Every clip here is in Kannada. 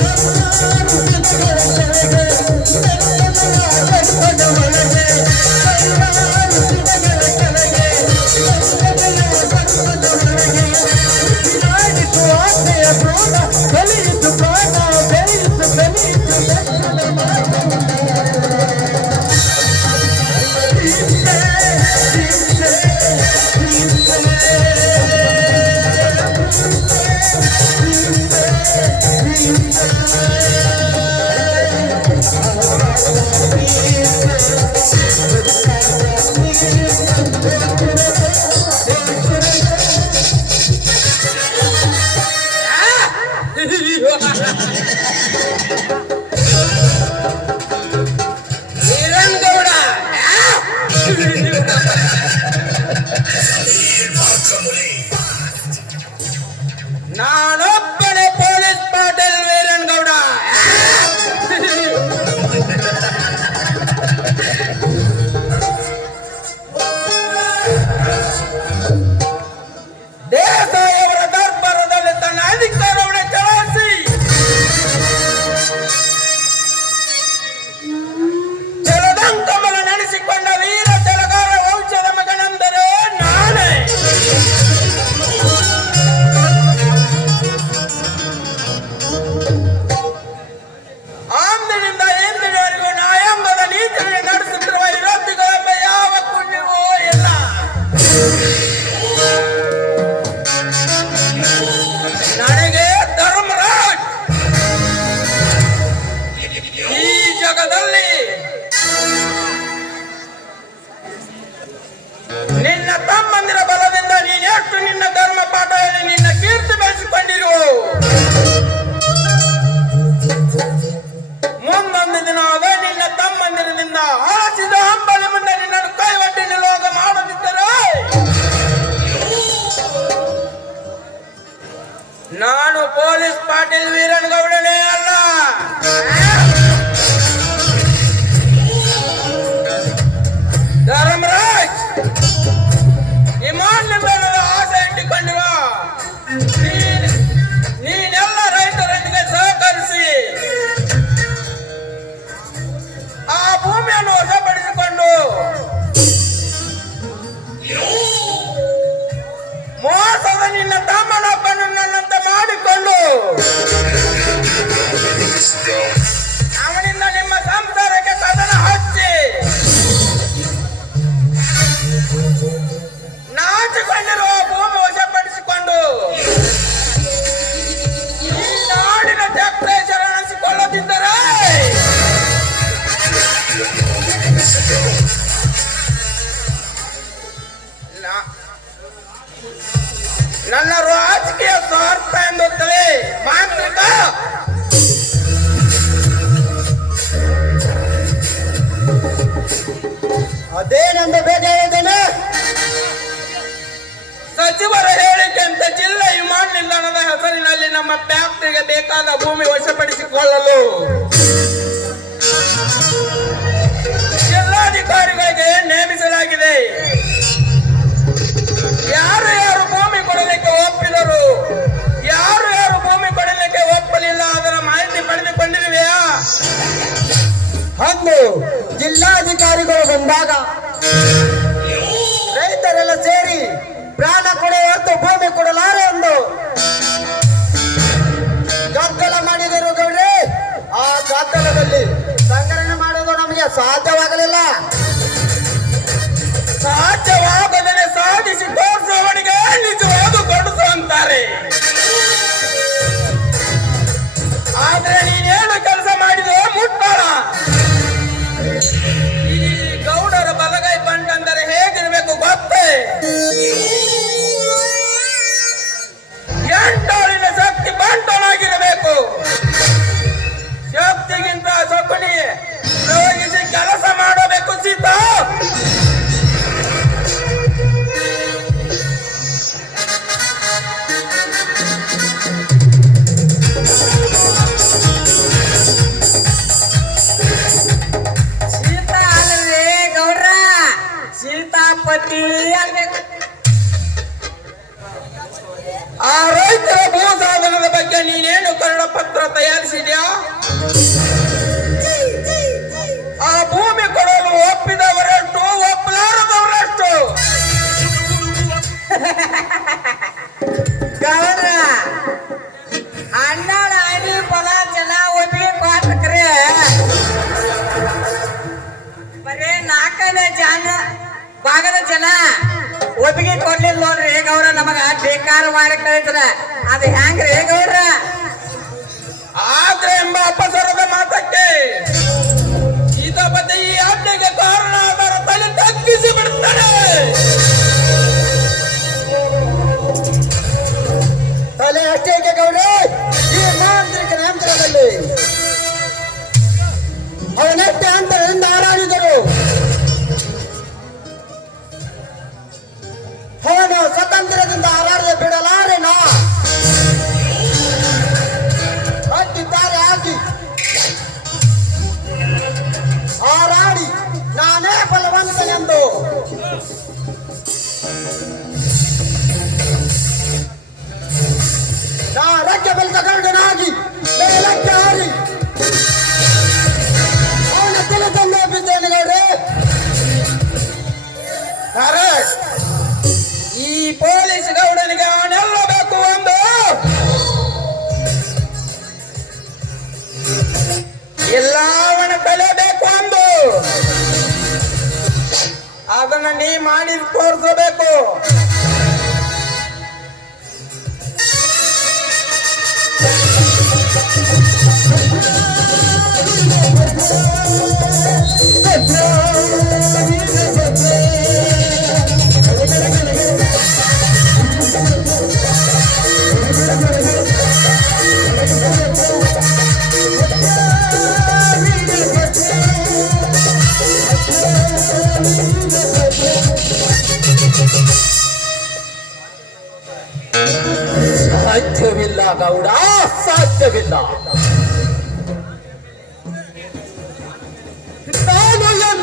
Yes. ಕಾಂಗ್ರೆಸ್ ಪಾಟೀಲ್ ವೀರನ್ ಗೌಡನೇ ಅಲ್ಲ ಎಂದು ಬೇಕಾಗಿದ್ದೇನೆ ಸಚಿವರ ಹೇಳಿಕೆಯಂತೆ ಜಿಲ್ಲಾ ವಿಮಾನ ನಿಲ್ದಾಣದ ಹೆಸರಿನಲ್ಲಿ ನಮ್ಮ ಫ್ಯಾಕ್ಟರಿಗೆ ಬೇಕಾದ ಭೂಮಿ ವಶಪಡಿಸಿಕೊಳ್ಳಲು. ಜಿಲ್ಲಾಧಿಕಾರಿಗಳಿಗೆ ನೇಮಿಸಲಾಗಿದೆ. ಯಾರು ಯಾರು ಭೂಮಿ ಕೊಡಲಿಕ್ಕೆ ಒಪ್ಪಿದರು? ಯಾರು ಯಾರು ಭೂಮಿ ಕೊಡಲಿಕ್ಕೆ ಒಪ್ಪಲಿಲ್ಲ? ಅದರ ಮಾಹಿತಿ ಪಡೆದುಕೊಂಡಿರುವೆಯಾ हम जिला अधिकारी बंदा का।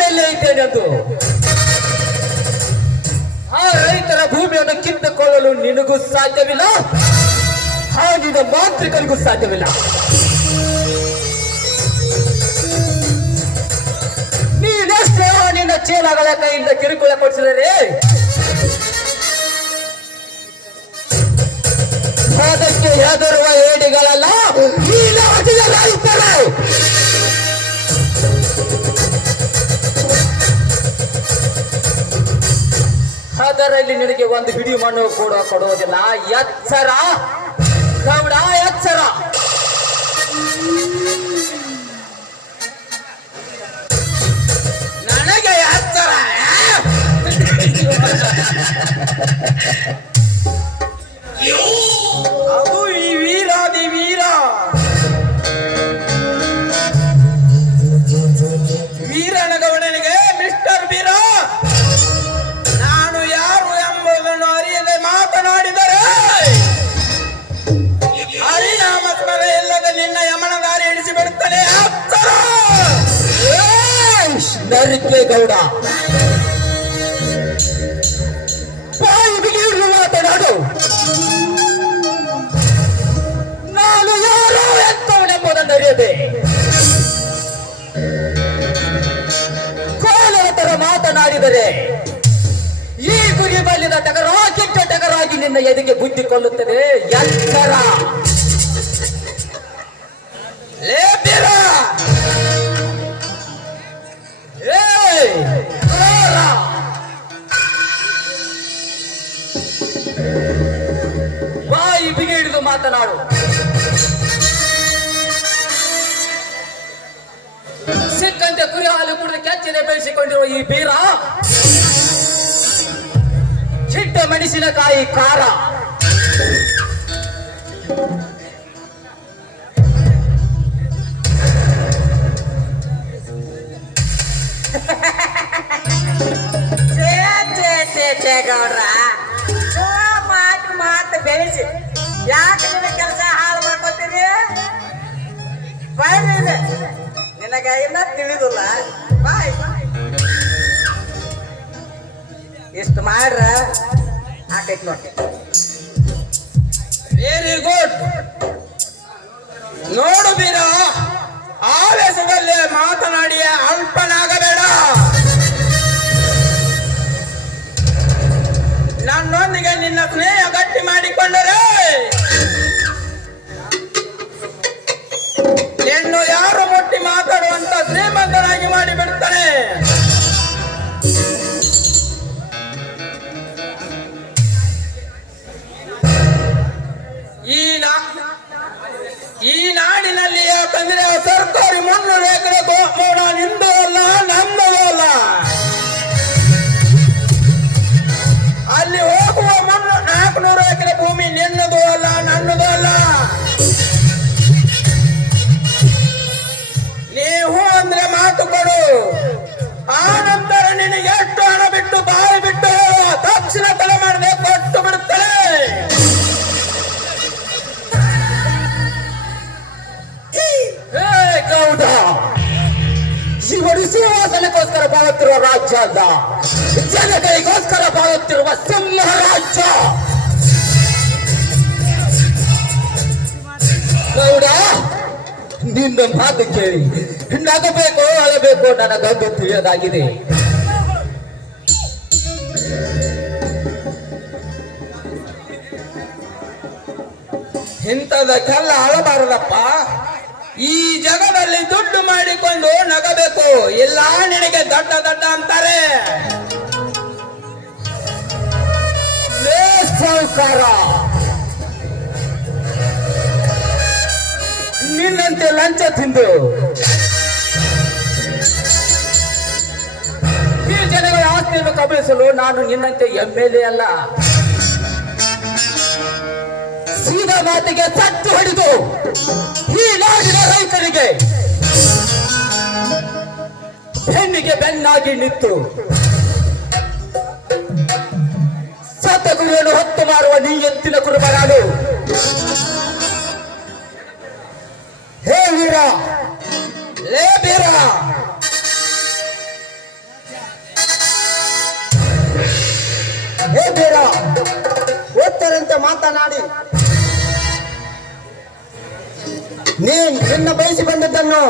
ನಾನು ಇದ್ದೇನೆ ಅದು. ಆ ರೈತರ ಭೂಮಿಯನ್ನು ಕಿತ್ತುಕೊಳ್ಳಲು ನಿನಗೂ ಸಾಧ್ಯವಿಲ್ಲ. ಆ ನಿನ್ನ ಮಾಂತ್ರಿಕರಿಗೂ ಸಾಧ್ಯವಿಲ್ಲ. ನೀನಷ್ಟೇ ನಿನ್ನ ಚೀಲಗಳ ಕೈಯಿಂದ ಕಿರುಕುಳ ಕೊಡಿಸಿದರೆ. ಅದಕ್ಕೆ ಹೆದರುವ ಏಡಿಗಳಲ್ಲ, ನೀನು ರಾಜ್ಯದಲ್ಲಿದ್ದಾರೆ ಅದರಲ್ಲಿ ನಿನಗೆ ಒಂದು ಹಿಡಿ ಮಣ್ಣು ಕೂಡ ಕೊಡುವುದಿಲ್ಲ. ಎಚ್ಚರ ಗೌಡ ಎಚ್ಚರ ನನಗೆ ಎಚ್ಚರ ಅದು ಗೌಡ ಬಾಯಿ ಬಿಗಿಯುವ ಮಾತನಾಡು ನಾನು ಯಾರು ಎಂತವನೆಂಬುದನ್ನು ಅರಿಯದೆ. ಕೋಲರ ತರ ಮಾತನಾಡಿದರೆ, ಈ ಗುರಿ ಬಲ್ಲಿದ ಟಗರಾಗಿದ್ದ ಟಗರಾಗಿ ನಿನ್ನ ಎದೆಗೆ ಬುದ್ಧಿ ಕೊಲ್ಲುತ್ತದೆ. ಎಚ್ಚರ ಮೆಣಸಿನಕಾಯಿ ಖಾರ ಗೌಡ್ರ. ಮಾತು ಮಾತು ಬೆಳೆಸಿ. ಯಾಕೆ ನಿನ್ನ ಕೆಲಸ ಹಾಳು ಮಾಡ್ಕೊತೀರಿ? ಬರ್ರಿ ನಿನಗ ಇನ್ನ ತಿಳಿದಿಲ್ಲ. ಬಾಯ್. ಇಷ್ಟು ಮಾಡ್ರ? ಆಕೈತ್ ನೋಡಿ ವೆರಿ ಗುಡ್ ನೋಡು ಬೀರ ಆವೇಶದಲ್ಲಿ ಮಾತನಾಡಿಯ ಅಲ್ಪನಾಗಬೇಡ. ಮಾತು ಕೇಳಿ. ನಗಬೇಕು ಅಳಬೇಕು ನನಗೊಂದು ತಿಳಿಯೋದಾಗಿದೆ ಇಂಥದಕ್ಕೆಲ್ಲ ಅಳಬಾರದಪ್ಪ. ಈ ಜಗದಲ್ಲಿ ದುಡ್ಡು ಮಾಡಿಕೊಂಡು ನಗಬೇಕು. ಇಲ್ಲ ನಿನಗೆ ದೊಡ್ಡ ದೊಡ್ಡ ಅಂತಾರೆ. ಸಾಹುಕಾರ ನಿನ್ನಂತೆ ಲಂಚ ತಿಂದು ಈ ಜನಗಳ ಆಸ್ತಿಯನ್ನು ಕಬಳಿಸಲು ನಾನು ನಿನ್ನಂತೆ ಎಂ ಎಲ್ ಎ ಅಲ್ಲ. ಸೀದಾ ಮಾತಿಗೆ ಸತ್ತು ಹಿಡಿದು ಈ ನಾಡಿನ ರೈತರಿಗೆ ಹೆಣ್ಣಿಗೆ ಬೆನ್ನಾಗಿ ನಿಂತು ಸತ್ತ ಗುರಿಯನ್ನು ಹೊತ್ತು ಮಾರುವ ನೀ ಎತ್ತಿನ ಕುರುಬ ನಾನು. ಹೇ ವೀರ ಲೇ ಬೀರ! ಹೇ ಬೇಡ ಓದ್ತಾರಂತೆ ಮಾತನಾಡಿ. ನೀನ್ ನಿನ್ನ ಬಯಸಿ ಬಂದದ್ದನ್ನು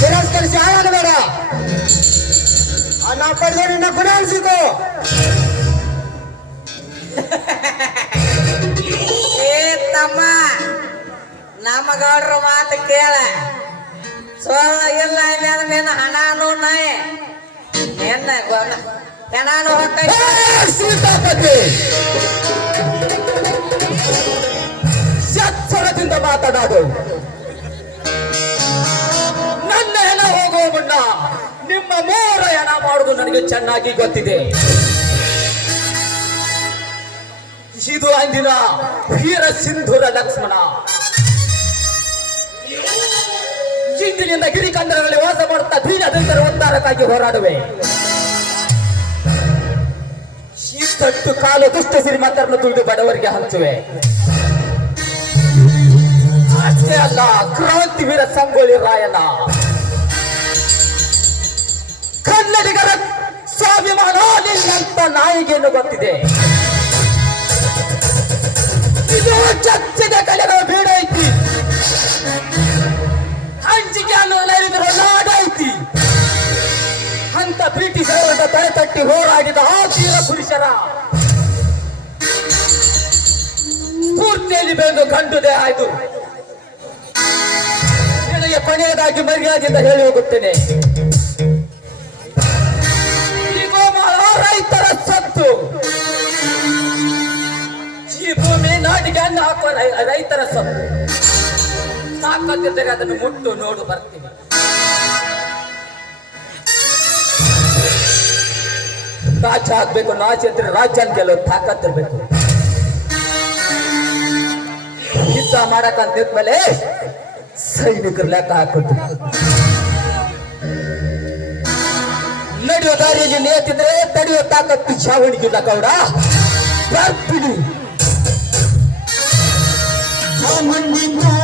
ತಿರಸ್ಕರಿಸಿ ಹಾಳಾಗಬೇಡ. ನಾ ಪಡೆದು ನಿನ್ನ ಗುಣ ಅನಿಸಿತು ಏ ತಮ್ಮ! ನಮ್ಮ ಗೌಡ್ರ ಮಾತು ಕೇಳ. ಸೋಲ ಇಲ್ಲ ಇಲ್ಲ ಅಂದ್ರೆ ನಿನ್ನ ಹಣಾನು ನಾಯಿ. ನಿನ್ನ ಹೆಣಾನು ಹೊಕ್ಕ ಹೇ ಸೀತಾಪತಿ! ಎಚ್ಚರದಿಂದ ಮಾತನಾಡು. ನನ್ನ ಹೆಣ ಹೋಗೋ ಮುನ್ನ ನಿಮ್ಮ ಮೂರ ಹೆಣ ಮಾಡುವುದು ನನಗೆ ಚೆನ್ನಾಗಿ ಗೊತ್ತಿದೆ. ಇದು ಅಂದಿನ ವೀರ ಸಿಂಧೂರ ಲಕ್ಷ್ಮಣ. ಇಂದಿನಿಂದ ಗಿರಿಕಂದರಲ್ಲಿ ವಾಸ ಮಾಡುತ್ತಾ ದೀನದಂತರ ಉದ್ಧಾರಕ್ಕಾಗಿ ಹೋರಾಡುವೆ. ಶೀತಟ್ಟು ತಟ್ಟು ಕಾಲು ದುಷ್ಟ ಶ್ರೀಮಂತರನ್ನು ತುಳಿದು ಬಡವರಿಗೆ ಹಂಚುವೆ. ಅಷ್ಟೇ ಅಲ್ಲ ಕ್ರಾಂತಿವೀರ ಸಂಗೊಳ್ಳಿ ರಾಯಣ್ಣ. ಕನ್ನಡಿಗರ ಸ್ವಾಭಿಮಾನ ನಿನ್ನಂತ ನಾಯಿಗೆಯನ್ನು ಗೊತ್ತಿದೆ. ಇದು ಚಚ್ಚಿದ ಕಲೆಗಳ ಬೀಡ ಅನ್ನೋದು ನಾಡೈತಿ ಅಂತ ಬ್ರಿಟಿಷರ ತಲೆ ತಟ್ಟಿ ಹೋರಾಡಿದ ಆ ಪುರುಷರ. ಸ್ಫೂರ್ತಿಯಲ್ಲಿ ಬೆಳೆದು ಕಂಡುದೇ ಆಯ್ತು ನಿನಗೆ ಕೊನೆಯದಾಗಿ ಅಂತ ಹೇಳಿ ಹೋಗುತ್ತೇನೆ. ರೈತರ ಸತ್ತು. ಈ ಭೂಮಿ ನಾಡಿಗೆ ಅನ್ನ ಹಾಕುವ ರೈತರ ಸತ್ತು. ತಾಕತ್ತಿದ್ದರೆ ಅದನ್ನು ಮುಟ್ಟು ನೋಡು, ಬರ್ತೀನಿ. ರಾಜ್ಯ ಆಗ್ಬೇಕು ನಾಚೆ ಅಂದ್ರೆ ರಾಜ್ಯ ಗೆಲ್ಲೋ ತಾಕತ್ತಿರ್ಬೇಕು. ಯುದ್ಧ ಮಾಡಕಂತ ಅಂತಿದ್ಮೇಲೆ ಸೈನಿಕರು ಲೆಕ್ಕ ಹಾಕೋದು ನಡೆಯೋ ದಾರಿಯಲ್ಲಿ ನೇತಿದ್ರೆ ತಡೆಯೋ ತಾಕತ್ತು ಚಾವಣಿಗಿಲ್ಲ ಗೌಡ. ಬರ್ತೀನಿ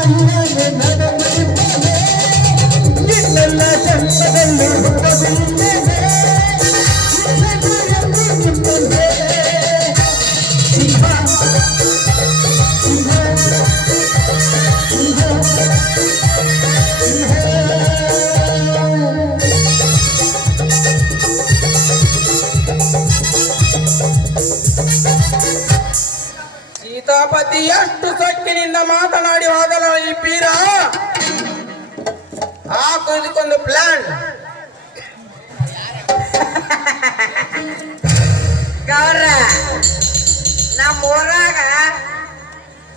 Thank you. ಹಾಕು ಇದಕ್ಕೊಂದು ಪ್ಲಾನ್ ಗೌರ ನಮ್ಮ ಊರಾಗ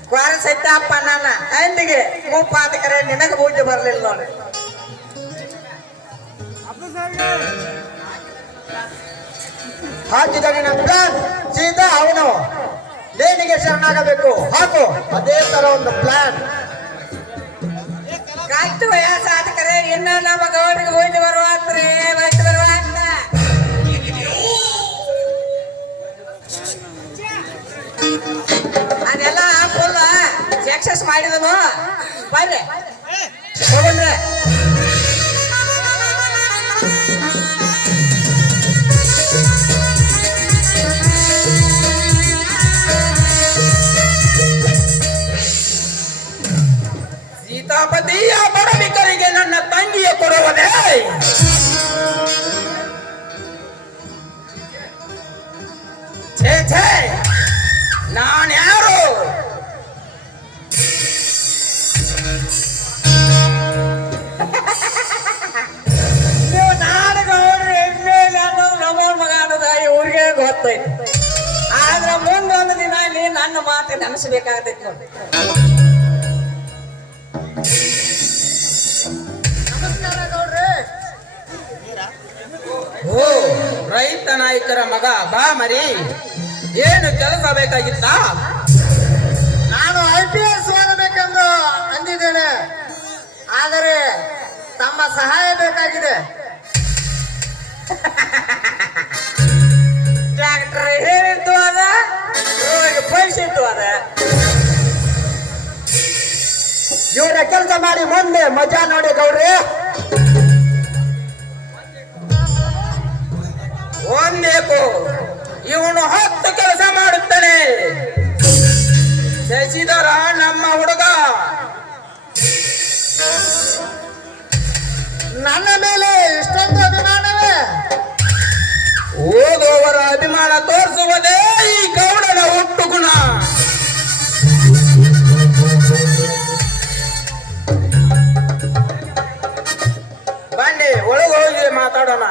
ಕ್ವಾರ ಸತ್ಯಪ್ಪ ನನ್ನ ಅಂದಿಗೆ ಮೂಪಾತಕರ ನಿನಗೆ ಬುದ್ಧಿ ಬರಲಿಲ್ಲ ನೋಡಿ ಹಾಕಿದ ನಮ್ಮ ಪ್ಲಾನ್ ಸೀದಾ ಅವನು ಲೇನಿಗೆ ಶರಣಾಗಬೇಕು. ಹಾಕು. ಅದೇ ತರ ಒಂದು ಪ್ಲಾನ್ ಕಷ್ಟ ವಯಸ್ಸಾತಕರೆ ಇನ್ನ ನಮ್ಮ ಗೌಡ್ರಿಗೆ ಹೋಗಿ ಬರುವಾತ್ರಿ ಛೇ ಛೇ ನಾನ್ಯಾರು ನೀವು ನಾನು ಗೌಡ್ರು ಎಮ್ಮೆಲೆ ಅನ್ನೋದು ನಮ್ಮವ್ರ ಮಗ ಅನ್ನೋದು ಊರಿಗೆ ಗೊತ್ತೈತಿ. ಆದ್ರೆ ಮುಂದೊಂದು ದಿನ ನೀ ನನ್ನ ಮಾತು ನೆನೆಸ್ಬೇಕಾಗ್ತೈತಿ ನೋಡಿ. ಓ, ರೈತ ನಾಯಕರ ಮಗ, ಬಾ ಮರಿ. ಏನು ಕೆಲಸ ಬೇಕಾಗಿತ್ತ? ನಾನು ಐ ಪಿ ಎಸ್ ಓದಬೇಕೆಂದು ಅಂದಿದ್ದೇನೆ. ಆದರೆ ತಮ್ಮ ಸಹಾಯ ಬೇಕಾಗಿದೆ. ಟ್ರ್ಯಾಕ್ಟರ್ ಹೇಳಿದ್ದು ಅದ ಪೈಸೆ ಇತ್ತು ಅದ. ಇವರ ಕೆಲಸ ಮಾಡಿ ಮುಂದೆ ಮಜಾ ನೋಡಿ ಗೌಡ್ರಿ. ಒಂದೇಕು ಇವನು ಹತ್ತು ಕೆಲಸ ಮಾಡುತ್ತಾನೆ. ಶಶಿಧರ ನಮ್ಮ ಹುಡುಗ. ನನ್ನ ಮೇಲೆ ಇಷ್ಟೊಂದು ಅಭಿಮಾನವೇ. ಓದುವವರ ಅಭಿಮಾನ ತೋರಿಸುವುದೇ ಈ ಗೌಡನ ಹುಟ್ಟು ಗುಣ. ಬನ್ನಿ ಒಳಗೆ ಹೋಗಿ ಮಾತಾಡೋಣ.